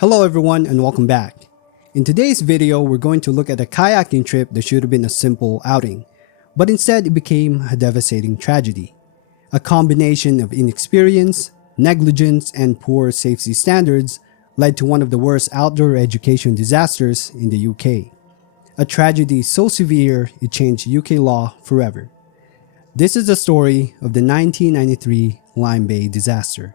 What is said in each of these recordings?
Hello everyone and welcome back. In today's video, we're going to look at a kayaking trip that should have been a simple outing, but instead it became a devastating tragedy. A combination of inexperience, negligence, and poor safety standards led to one of the worst outdoor education disasters in the UK. A tragedy so severe it changed UK law forever. This is the story of the 1993 Lyme Bay disaster.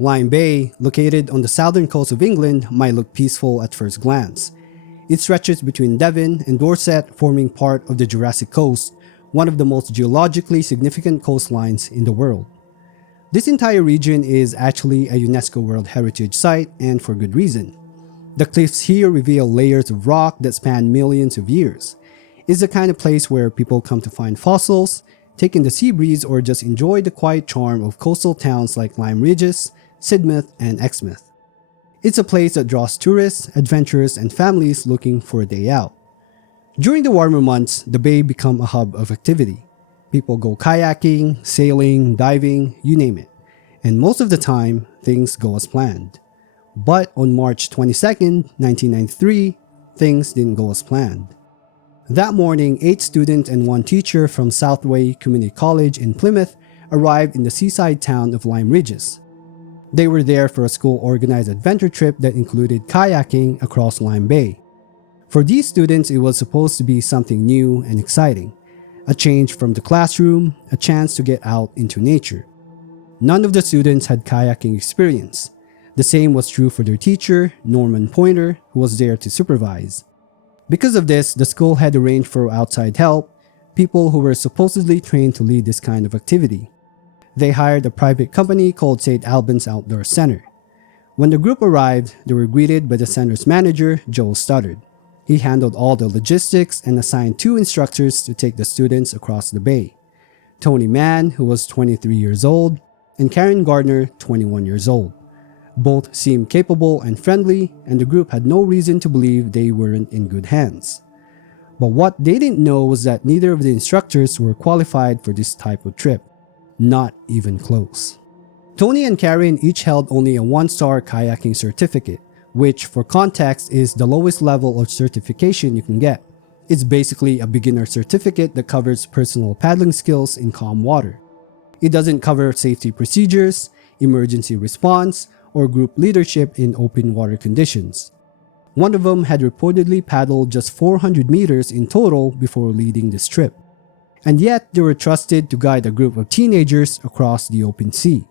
Lyme Bay, located on the southern coast of England, might look peaceful at first glance. It stretches between Devon and Dorset, forming part of the Jurassic Coast, one of the most geologically significant coastlines in the world. This entire region is actually a UNESCO World Heritage Site, and for good reason. The cliffs here reveal layers of rock that span millions of years. It's the kind of place where people come to find fossils, take in the sea breeze, or just enjoy the quiet charm of coastal towns like Lyme Regis, Sidmouth, and Exmouth. It's a place that draws tourists, adventurers, and families looking for a day out. During the warmer months, the bay becomes a hub of activity. People go kayaking, sailing, diving, you name it. And most of the time, things go as planned. But on March 22, 1993, things didn't go as planned. That morning, 8 students and 1 teacher from Southway Community College in Plymouth arrived in the seaside town of Lyme Regis. They were there for a school-organized adventure trip that included kayaking across Lyme Bay. For these students, it was supposed to be something new and exciting. A change from the classroom, a chance to get out into nature. None of the students had kayaking experience. The same was true for their teacher, Norman Pointer, who was there to supervise. Because of this, the school had arranged for outside help, people who were supposedly trained to lead this kind of activity. They hired a private company called St. Albans Outdoor Center. When the group arrived, they were greeted by the center's manager, Joel Studdard. He handled all the logistics and assigned 2 instructors to take the students across the bay. Tony Mann, who was 23 years old, and Karen Gardner, 21 years old. Both seemed capable and friendly, and the group had no reason to believe they weren't in good hands. But what they didn't know was that neither of the instructors were qualified for this type of trip. Not even close. Tony and Karen each held only a 1-star kayaking certificate, which for context is the lowest level of certification you can get. It's basically a beginner certificate that covers personal paddling skills in calm water. It doesn't cover safety procedures, emergency response, or group leadership in open water conditions. One of them had reportedly paddled just 400 meters in total before leading this trip. And yet, they were trusted to guide a group of teenagers across the open sea.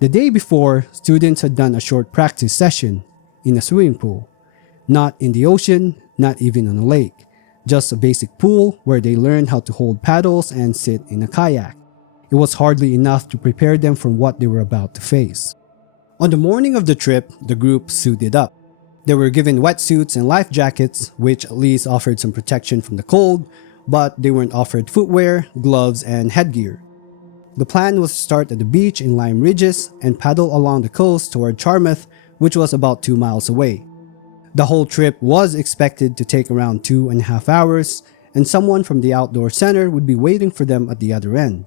The day before, students had done a short practice session in a swimming pool. Not in the ocean, not even on a lake. Just a basic pool where they learned how to hold paddles and sit in a kayak. It was hardly enough to prepare them for what they were about to face. On the morning of the trip, the group suited up. They were given wetsuits and life jackets, which at least offered some protection from the cold, but they weren't offered footwear, gloves, and headgear. The plan was to start at the beach in Lyme Regis and paddle along the coast toward Charmouth, which was about 2 miles away. The whole trip was expected to take around 2.5 hours, and someone from the outdoor center would be waiting for them at the other end.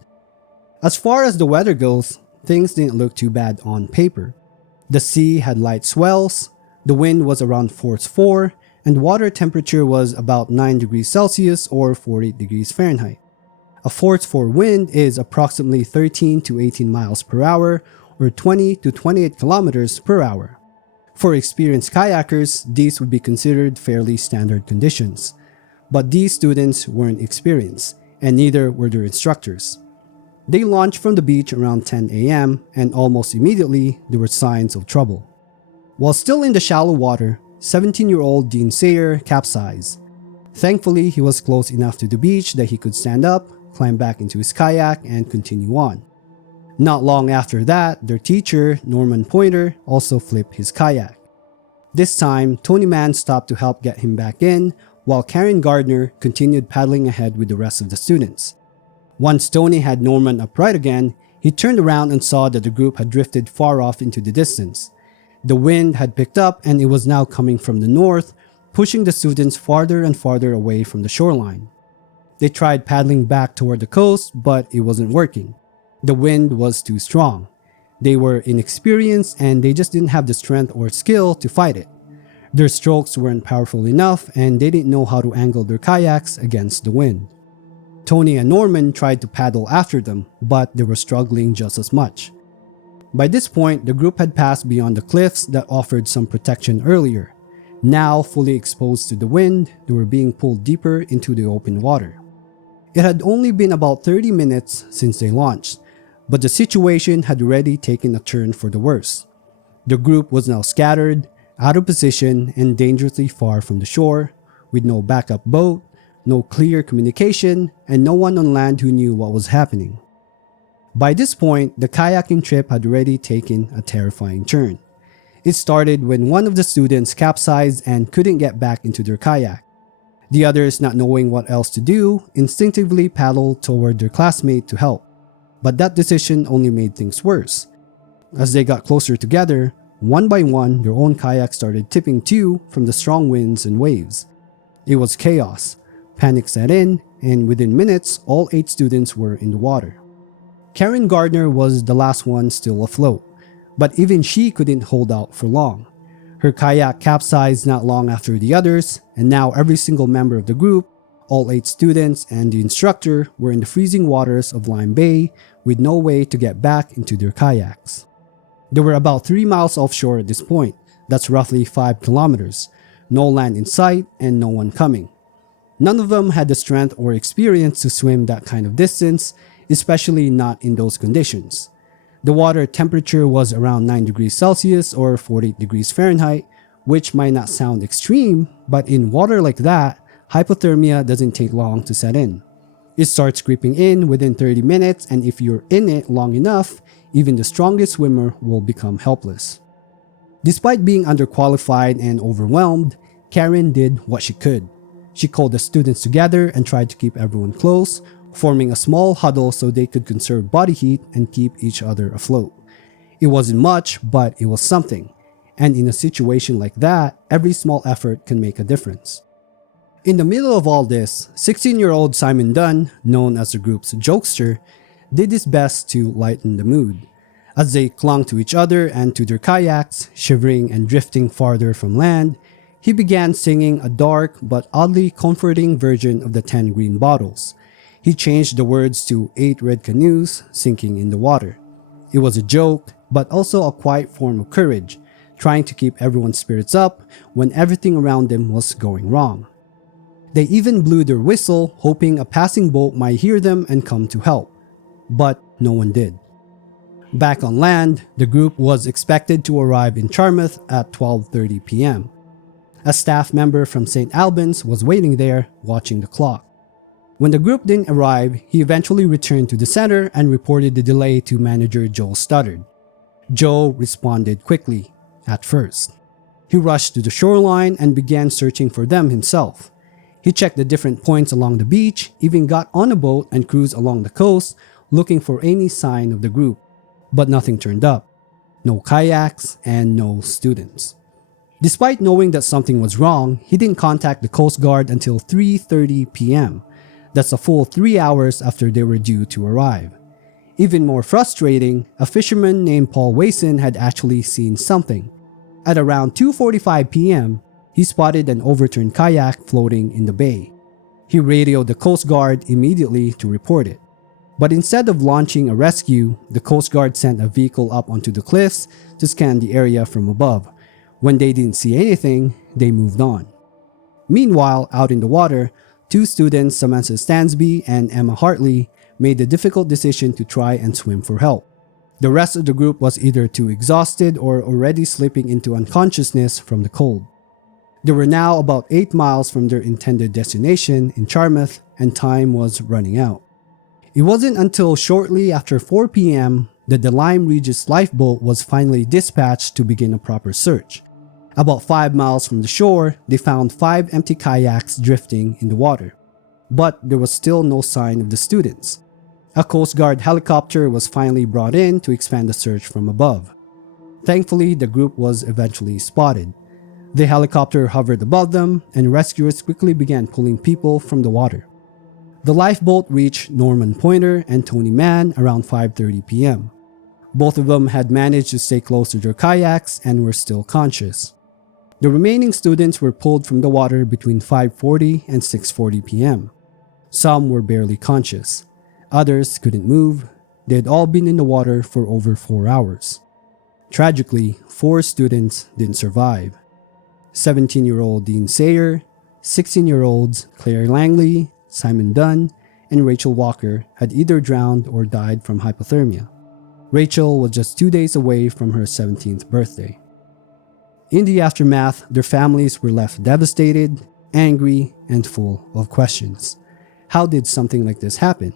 As far as the weather goes, things didn't look too bad on paper. The sea had light swells, the wind was around force 4, and water temperature was about 9 degrees Celsius or 48 degrees Fahrenheit. A force 4 wind is approximately 13 to 18 miles per hour or 20 to 28 kilometers per hour. For experienced kayakers, these would be considered fairly standard conditions. But these students weren't experienced, and neither were their instructors. They launched from the beach around 10 a.m. and almost immediately there were signs of trouble. While still in the shallow water, 17-year-old Dean Sayer capsized. Thankfully, he was close enough to the beach that he could stand up, climb back into his kayak, and continue on. Not long after that, their teacher, Norman Pointer, also flipped his kayak. This time, Tony Mann stopped to help get him back in, while Karen Gardner continued paddling ahead with the rest of the students. Once Tony had Norman upright again, he turned around and saw that the group had drifted far off into the distance. The wind had picked up and it was now coming from the north, pushing the students farther and farther away from the shoreline. They tried paddling back toward the coast, but it wasn't working. The wind was too strong. They were inexperienced and they just didn't have the strength or skill to fight it. Their strokes weren't powerful enough and they didn't know how to angle their kayaks against the wind. Tony and Norman tried to paddle after them, but they were struggling just as much. By this point, the group had passed beyond the cliffs that offered some protection earlier. Now, fully exposed to the wind, they were being pulled deeper into the open water. It had only been about 30 minutes since they launched, but the situation had already taken a turn for the worse. The group was now scattered, out of position, and dangerously far from the shore, with no backup boat, no clear communication, and no one on land who knew what was happening. By this point, the kayaking trip had already taken a terrifying turn. It started when one of the students capsized and couldn't get back into their kayak. The others, not knowing what else to do, instinctively paddled toward their classmate to help. But that decision only made things worse. As they got closer together, one by one, their own kayaks started tipping too from the strong winds and waves. It was chaos. Panic set in, and within minutes, all 8 students were in the water. Karen Gardner was the last one still afloat, but even she couldn't hold out for long. Her kayak capsized not long after the others, and now every single member of the group, all 8 students and the instructor, were in the freezing waters of Lyme Bay with no way to get back into their kayaks. They were about 3 miles offshore at this point. That's roughly 5 kilometers. No land in sight and no one coming. None of them had the strength or experience to swim that kind of distance, especially not in those conditions. The water temperature was around 9 degrees Celsius or 48 degrees Fahrenheit, which might not sound extreme, but in water like that, hypothermia doesn't take long to set in. It starts creeping in within 30 minutes, and if you're in it long enough, even the strongest swimmer will become helpless. Despite being underqualified and overwhelmed, Karen did what she could. She called the students together and tried to keep everyone close, forming a small huddle so they could conserve body heat and keep each other afloat. It wasn't much, but it was something. And in a situation like that, every small effort can make a difference. In the middle of all this, 16-year-old Simon Dunn, known as the group's jokester, did his best to lighten the mood. As they clung to each other and to their kayaks, shivering and drifting farther from land, he began singing a dark but oddly comforting version of the 10 green bottles. He changed the words to 8 red canoes sinking in the water. It was a joke, but also a quiet form of courage, trying to keep everyone's spirits up when everything around them was going wrong. They even blew their whistle, hoping a passing boat might hear them and come to help. But no one did. Back on land, the group was expected to arrive in Charmouth at 12:30 p.m. A staff member from St. Albans was waiting there, watching the clock. When the group didn't arrive, he eventually returned to the center and reported the delay to manager Joe Studdard. Joe responded quickly, at first. He rushed to the shoreline and began searching for them himself. He checked the different points along the beach, even got on a boat and cruised along the coast, looking for any sign of the group. But nothing turned up. No kayaks and no students. Despite knowing that something was wrong, he didn't contact the Coast Guard until 3:30 p.m. That's a full 3 hours after they were due to arrive. Even more frustrating, a fisherman named Paul Wason had actually seen something. At around 2:45 p.m., he spotted an overturned kayak floating in the bay. He radioed the Coast Guard immediately to report it. But instead of launching a rescue, the Coast Guard sent a vehicle up onto the cliffs to scan the area from above. When they didn't see anything, they moved on. Meanwhile, out in the water, 2 students, Samantha Stansby and Emma Hartley, made the difficult decision to try and swim for help. The rest of the group was either too exhausted or already slipping into unconsciousness from the cold. They were now about 8 miles from their intended destination in Charmouth, and time was running out. It wasn't until shortly after 4 p.m. that the Lyme Regis lifeboat was finally dispatched to begin a proper search. About 5 miles from the shore, they found 5 empty kayaks drifting in the water. But there was still no sign of the students. A Coast Guard helicopter was finally brought in to expand the search from above. Thankfully, the group was eventually spotted. The helicopter hovered above them, and rescuers quickly began pulling people from the water. The lifeboat reached Norman Pointer and Tony Mann around 5:30 p.m. Both of them had managed to stay close to their kayaks and were still conscious. The remaining students were pulled from the water between 5:40 and 6:40 p.m. Some were barely conscious. Others couldn't move. They had all been in the water for over 4 hours. Tragically, 4 students didn't survive. 17-year-old Dean Sayer, 16-year-olds Claire Langley, Simon Dunn, and Rachel Walker had either drowned or died from hypothermia. Rachel was just 2 days away from her 17th birthday. In the aftermath, their families were left devastated, angry, and full of questions. How did something like this happen?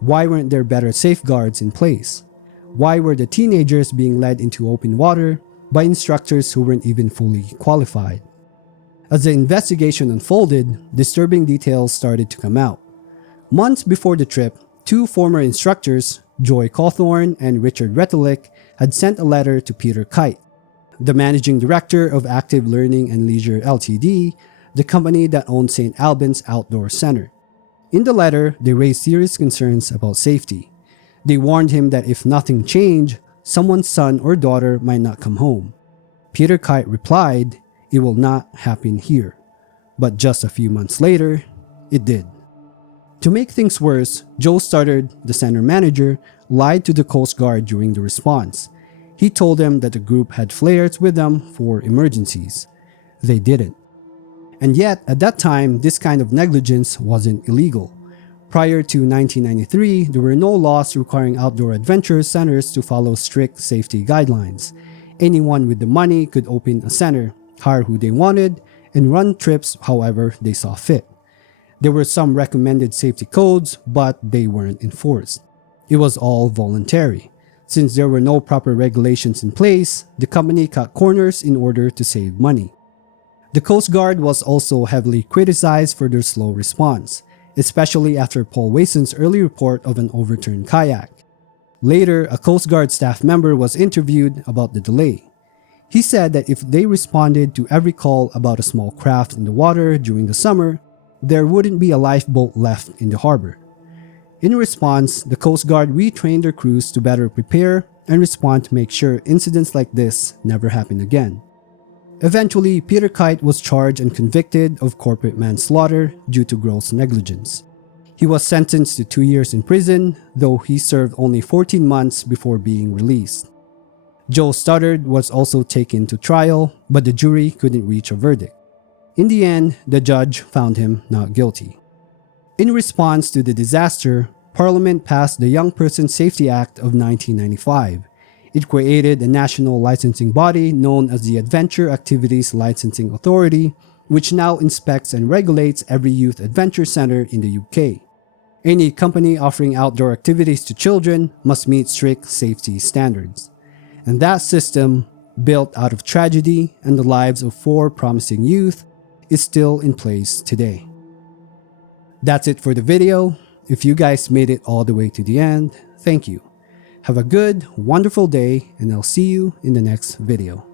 Why weren't there better safeguards in place? Why were the teenagers being led into open water by instructors who weren't even fully qualified? As the investigation unfolded, disturbing details started to come out. Months before the trip, 2 former instructors, Joy Cawthorn and Richard Retelich, had sent a letter to Peter Kite, the managing director of Active Learning and Leisure Ltd., the company that owned St. Albans Outdoor Center. In the letter, they raised serious concerns about safety. They warned him that if nothing changed, someone's son or daughter might not come home. Peter Kite replied, "It will not happen here." But just a few months later, it did. To make things worse, Joe Stoddard, the center manager, lied to the Coast Guard during the response. He told them that the group had flares with them for emergencies. They didn't. And yet, at that time, this kind of negligence wasn't illegal. Prior to 1993, there were no laws requiring outdoor adventure centers to follow strict safety guidelines. Anyone with the money could open a center, hire who they wanted, and run trips however they saw fit. There were some recommended safety codes, but they weren't enforced. It was all voluntary. Since there were no proper regulations in place, the company cut corners in order to save money. The Coast Guard was also heavily criticized for their slow response, especially after Paul Wason's early report of an overturned kayak. Later, a Coast Guard staff member was interviewed about the delay. He said that if they responded to every call about a small craft in the water during the summer, there wouldn't be a lifeboat left in the harbor. In response, the Coast Guard retrained their crews to better prepare and respond to make sure incidents like this never happen again. Eventually, Peter Kite was charged and convicted of corporate manslaughter due to gross negligence. He was sentenced to 2 years in prison, though he served only 14 months before being released. Joe Stoddard was also taken to trial, but the jury couldn't reach a verdict. In the end, the judge found him not guilty. In response to the disaster, Parliament passed the Young Person Safety Act of 1995. It created a national licensing body known as the Adventure Activities Licensing Authority, which now inspects and regulates every youth adventure center in the UK. Any company offering outdoor activities to children must meet strict safety standards. And that system, built out of tragedy and the lives of 4 promising youth, is still in place today. That's it for the video. If you guys made it all the way to the end, thank you. Have a good, wonderful day, and I'll see you in the next video.